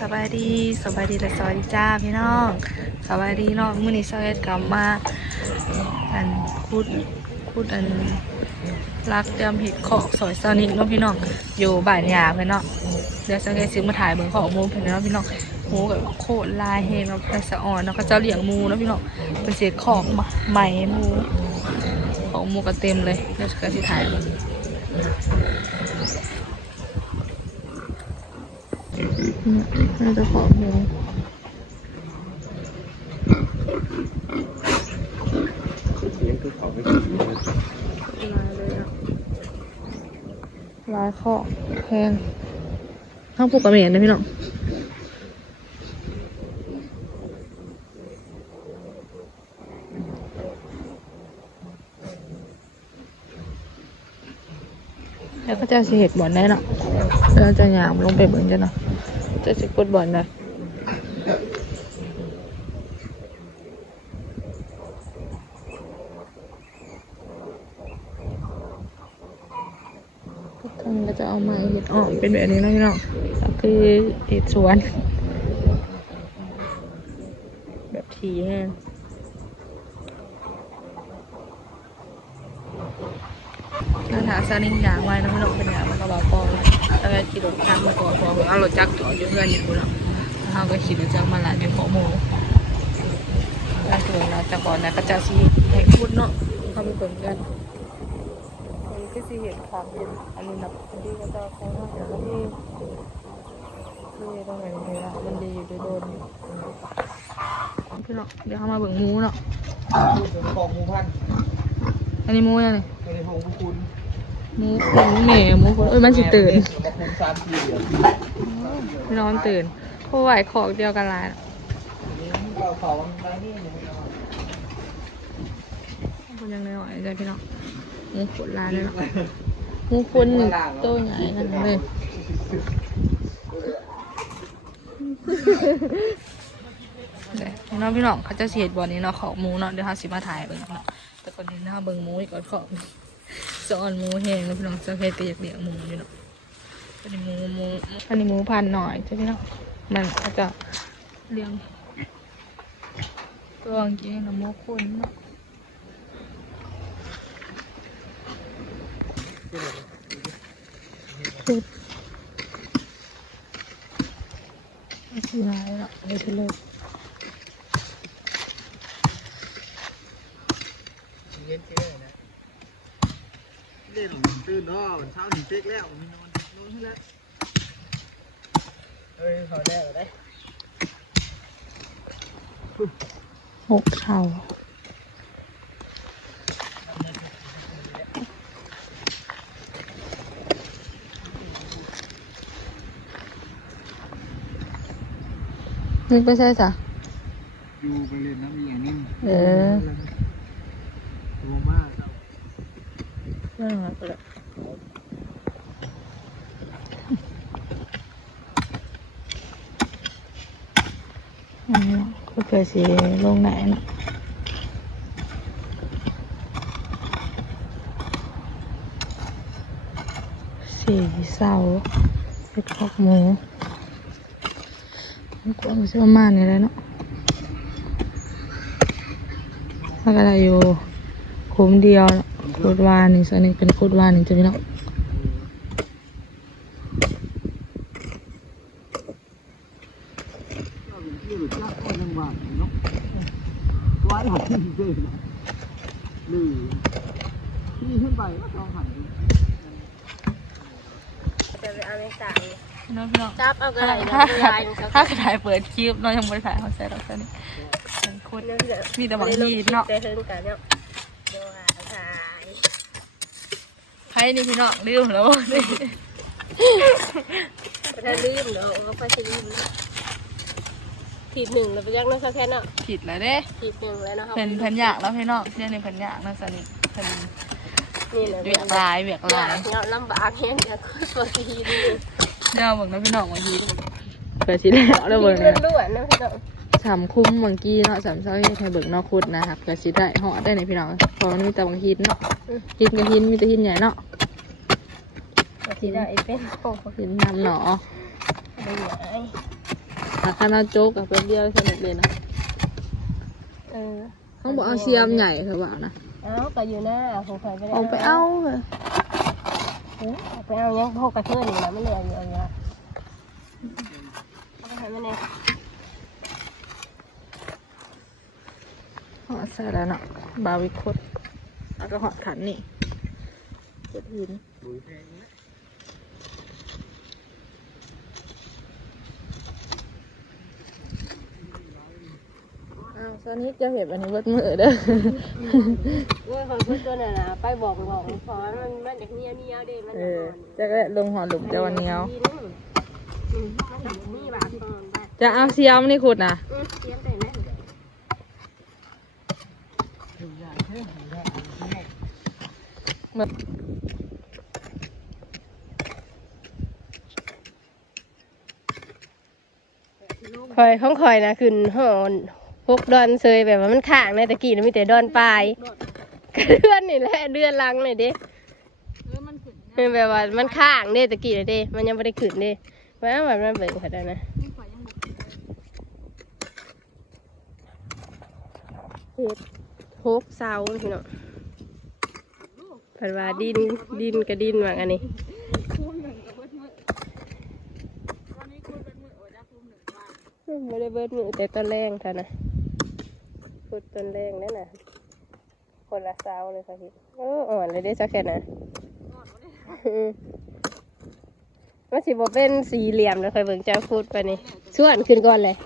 สบายดีสบายดีและสวัสดีจ้าพี่น้องสบายดีเนาะมื้อนี้เช้าเฮ็ดกลับมาอันพูดพูดอันรักเตรียมเห็ดเขอกสอยซานิกเนาะพี่น้องอยู่บ้านยาเพิ่นเนาะเดี๋ยวสังเกตซื้อมาถ่ายเบิ่งของมูเพิ่นเนาะพี่น้องหมูกับโคตรลายเฮงเนาะแต่สะอ่อนเนาะก็เจะเลี้ยงหมูเนาะพี่น้องเป็นเศษของใหม่หมูของหมูก็เต็มเลยเดี๋ยวก็สิถ่ายเบิ่ง น่าจะขอหมูนี่คือเขาไม่กินเลยลายเลยอะลายข้อแพงข้างผูกกระเมนนะพี่น้องแล้วก็จะสิเหตุบ่อนได้เนาะเราจะหยามลงไปเบิ่งจ้ะเนาะ จะสิกดบ่อนได้ทุกท่านก็จะเอาไม้เห็ดออกเป็นแบบนี้เนาะพี่น้องก็คือเห็ดสวน แบบทีแห้ง ถ้าซานิ่งยางไว้นะพี่น้องเป็นยางมันก็บาปอแล้วแล้วก็ขี่รถข้ามมาก่อนพอเอารถจักรจอดอยู่เพื่อนอยู่เนาะเอาก็ขี่รถจักรมาละอยู่หัวโมแล้วถึงเราจะก่อนนะก็จะซีให้พูดเนาะเขาไปเปิดกันอันนี้ก็ซีเห็นความเป็นอันนี้นับอันนี้ก็จะคงว่าเดี๋ยวที่ที่ตรงไหนนี่ละมันดีอยู่โดนพี่เนาะเดี๋ยวเขามาเบิ่งมูเนาะพูดถึงของหมูพันอันนี้มูยังไงในนี้ของคุณ หมูหมูเหม่หมูคนเอ้ยมันสิตื่น นอนตื่นเพราะไหวของเดียวกันหลายน่ะคนยังน้อยๆจ้ะพี่น้องหมูขนลายเลยเนาะหมูคนตัวใหญ่นั่นเลยเดี๋ยวพี่น้องพี่น้องเขาจะเสียดบอลนี้เนาะของหมูเนาะเดี๋ยวเขาสิมาถ่ายเบิ่งเนาะแต่ก่อนนี้หนะเบิ่งหมูอีกก่อนของ จอนหมูแห้งแล้วพี่น้องจะเพตีอยากเลี้ยงหมูอยู่เนาะอันนี้หมูหมูอันนี้หมูพันหน่อยใช่ไหมเนาะมันก็จะเลี้ยงตัวจริงนะหมูคนเนาะสุดไม่ใช่ร้ายหรอกไม่ใช่เลย เย็นเจ๊นะเล่นตื่นเนาะเช้าถึงเป๊กแล้วมีนอนนอนให้แล้วเฮ้ยเขาแรกได้หกเข่านึกไปใช่สะอยู่ไปเล่นน้ำมีอย่างนี้เออตัวมากเรื่องอะไรก็เลยอันนี้ เคยสีลงไหนเนาะสีเศร้าเป็นคอกหมูมันกว้างเชื่อมากนี่เลยเนาะแล้วก็ได้อยู่คุ้มเดียวเนาะคูดวานหนึ่งส่วนนี้เป็นคูดวานหนึ่งจะพี่เนาะ ที่หลุดจากคนจังหวัด เนาะว้ายหลับที่เจ๊นะหรือที่ขึ้นไปก็ต้องหันจะไปเอาในสายน้องพี่น้องจับเอากระไรถ้านะถ้ายถ้ากระถ่ายเปิดคลิปเรายังไม่ได้ถ่ายเขาใส่เราใส่นี่เป็นโคตรมีแต่บางทีเนาะแต่เฮิงกันเนาะเดี๋ยวหาสายใครนี่พี่น้องลืมแล้วนี่ถ้าลืมเดี๋ยวก็ค่อยจะลืม ขีดหนึ่งแล้วไปยักน้องแค่เนาะผิดแล้วเด้ขีดหนึ่งแล้วเนาะเพิ่นเพิ่นอยากแล้วพี่น้องเนี่ยนี่เพิ่นอยากนะสนิทเพิ่นนี่แหละเวียกลายเวียกลายเงาลำบากเงี้ยเดี๋ยวก็ตัวทีนี่เดี๋ยวเบิ่งนะพี่น้องบางทีเปิดสิแล้วแล้วเบิ่งเลื่นะอนล้วนๆนะพี่น้องสามคุ้มบางกี้เนาะสามเช้าให้เบิ่งนอกคุดนะครับเปิดสิได้เหาะได้ในพี่น้องเพราะมันมีแต่บางหินเนาะหินกับหินมีแต่หินใหญ่เนาะตัวทีได้เป็นโอ้โหหินน้ำหนอไม่ไหวคณะโจ๊กกับเป็นเดียวสนุกเลยนะเออต้องบอกเอาเชียมใหญ่เขาบอกนะเอาก็อยู่หน้าผมเคยไปได้ออกไปเอาเลยเออเอาไปเอายังพกกระเทือนนี่นะไม่เลยเอาอยู่เอาอยู่เอาไปให้มันเนี่ยหอดใส่แล้วเนาะบาวิคดแล้วก็หอดขันนี่กดหิน ลุยแพงนะอ้าวตอนนี้จะเห็นอันนี้เบิดมือเด้อโอ้ยคนพูดตัวน่ะนะไปบอกบอกเพราะว่ามันมันจากเนี้ยเนี้ยเด้มันเอจะอจะได้ลงหอหลุมจะวันเหนี้ยวอืมมันจากนี่บาทก่อนบาทจะเอาเชียมนี่ขุดนะอืมเตรียมแต่ไหมถึงอย่างเช่นถึงอย่างเช่นแบบคอยของคอยนะขึ้นหอน พกดอนเซยแบบว่ามันข้างในตะกี้นะมีแต่ดอนปลายก็เดือนนี่แหละเดือนหลังเลยเด้เออมันขึ้นคือแบบว่ามันข้างเด้ตะกี้เลยเด้มันยังไม่ได้ขึ้นเด้ว่าแบบมันเบิ่งขนาดนะเฮ็ดหกเสาพี่น้องเผันว่าดินดินกับดินว่าอันนี้คุ้มหนึ่งกับเบิดมือวันนี้คุณเป็นมือโอ้ยจะคุ้มหนึ่งว่าไม่ได้เบิดมือแต่ต้นแรงเท่านะ พุดต้นแรงนั่นน่ะคนละเสาเลยค่ะพี่อ้อ่อนเลยได้สักแค่นะอืมมันสิบเป็นสี่เหลี่ยมแล้วค่อยเบิ่งจ้าพูดไปนี่ส่วนขึ้นก่อนเลย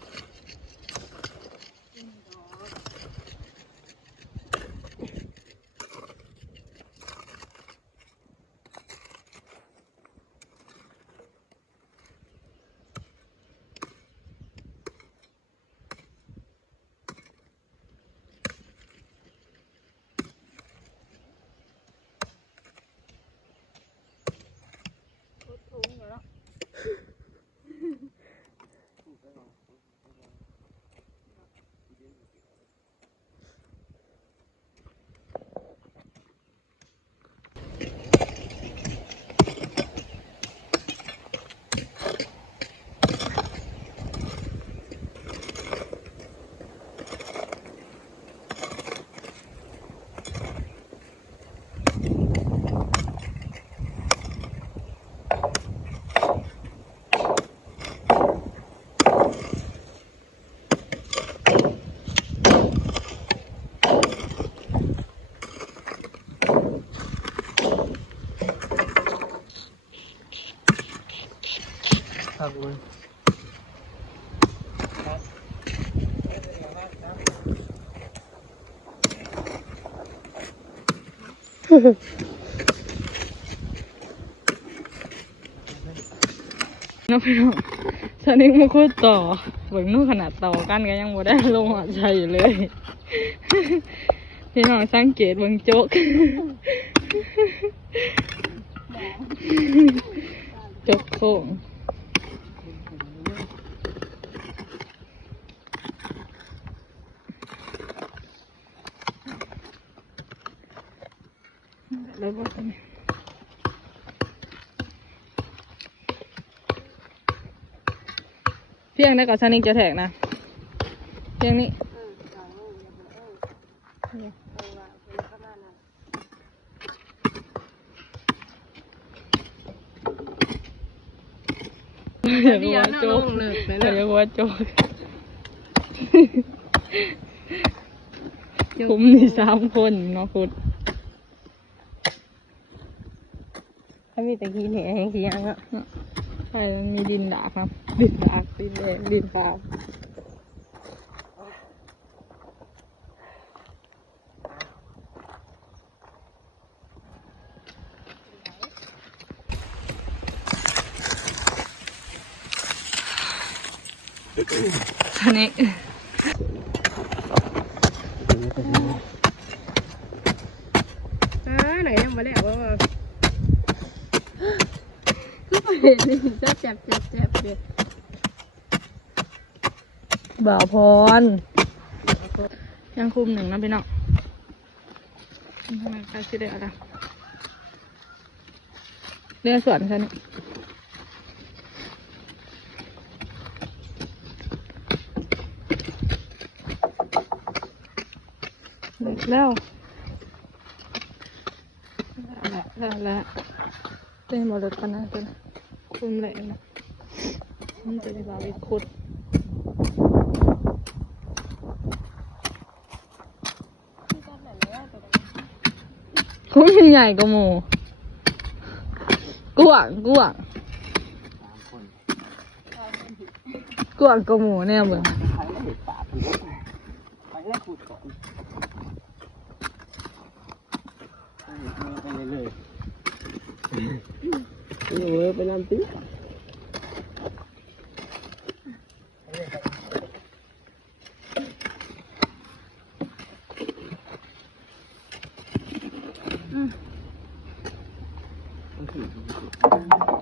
น้องพี่น้องสนิงมาคุดต่อเบิ่งนู่นขนาดต่อกันก็ยังบ่ได้ลงหัวใจอยู่เลย พี่น้องสังเกตเบิ่งโจ๊กโจ๊กโค้ง แล้วบ่ทันเพียงได้กับสนิทจะแทกนะ เพียงนี้เดี๋ยวว่าโจ๊กเดี๋ยวว่าโจ๊กคุ้มนี่สามคนเนาะคุณ ถ้ามีแต่ขี้เหนียวแห้งขี้ยังอะใช่มันมีดินดากครับ ดินดากดินแดงดินฟ้าอันนี้อ่าไหนยังมาแล้วว่า จับจ็บจับจับเด็กบ่าวพรยังคุมหนึ่งนะพี่น้องทำไมใครสิได้อะไรเนื้อส่วนฉันแล้วแล้วแล้วเต็มหมดแล้วนะเต็ม เลยนะมันจะได้บาวิคุดคุ้มใหญ่กว่าหมูกวางกวางสามคนกวางกว่าหมูเนี่ยเบิ่งใครแล้วเห็นปากมันก็ไปแล้วขุดก่อนไปเลยเลยเออไปนำติ๊ก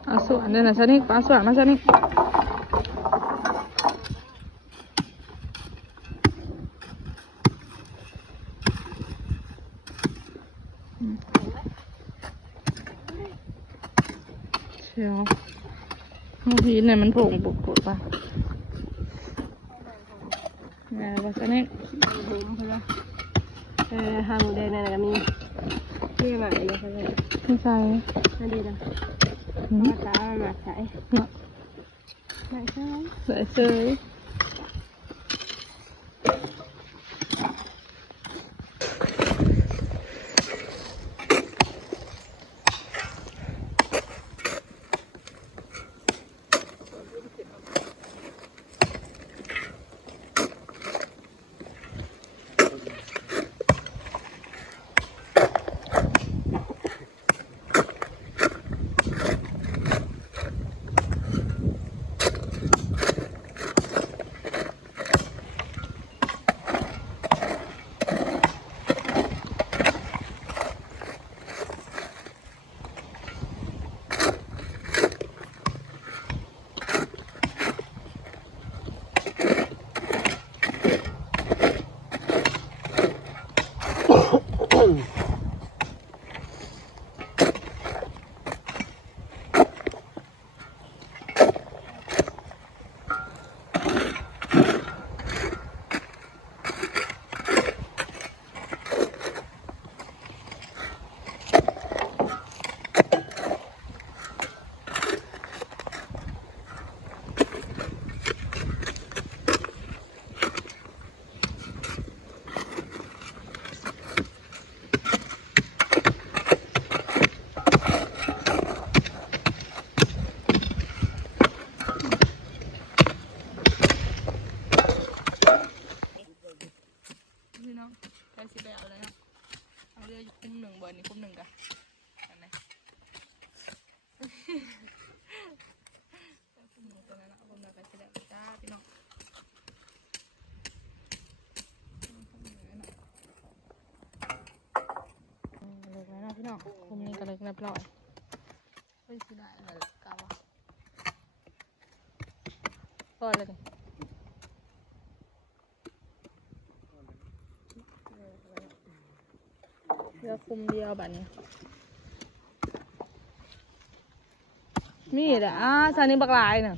เอาส่วนเดินนะชนิดปลาส่วนมาชนิดอืมเชียวบางที เนี่ยมันโผล่ปุกปุกป่ะแม่ว่าชนิดหุมเพื่อเออห้าหมูแดงนั่นก็มีที่หมายเลยค่ะเลยไม่ใช่นั่นดีนะหืมมาตาหมาใส่เนาะไม่ใช่ส พี่น้องใครสิไปเอาเลยเนาะเอาเรืออยคุ้มหนึ่งเบอร์นี้คุ้มหนึ่งกันอันไหนคุ้มหนึ่งตัวนั้นเนาะคุ้มหนึ่งกันสิได้จ้าพี่น้องเลิกแล้วเนาะพี่น้องคุ้มนี้ก็เลิกเรียบร้อยเฮ้ยสิได้อะไรกาวะพอเลย เรือคุมเดียวแบบนี้มีดอะอ่าชานี้บักลายน่ะ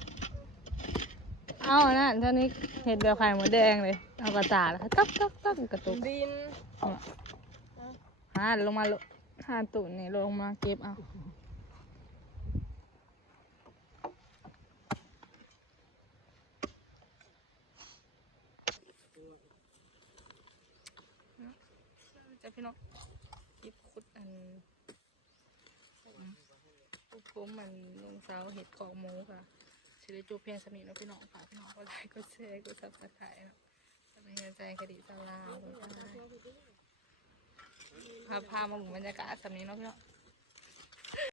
เอาอันนั้นชานี้เห็ดแบบไข่หมดแดงเลย เอากระจาดแล้วก็ตักตักตักกระตุกดินหาลงมาลงหาตุ่นนี่ลงมาเก็บเอาจะพี่น้องยิบขุด อันผมผมมันลุงสาวเห็ดกอกหมูค่ะสิได้จูเพียงสนิทแล้วพี่น้องค่ะพี่น้องก็ไลค์ก็แชร์ก็ซับสไครต์นะจะเป็นใจคดีสาวลาวพาพามาหมุนบรรยากาศสำนี้เนาะพี่น้อง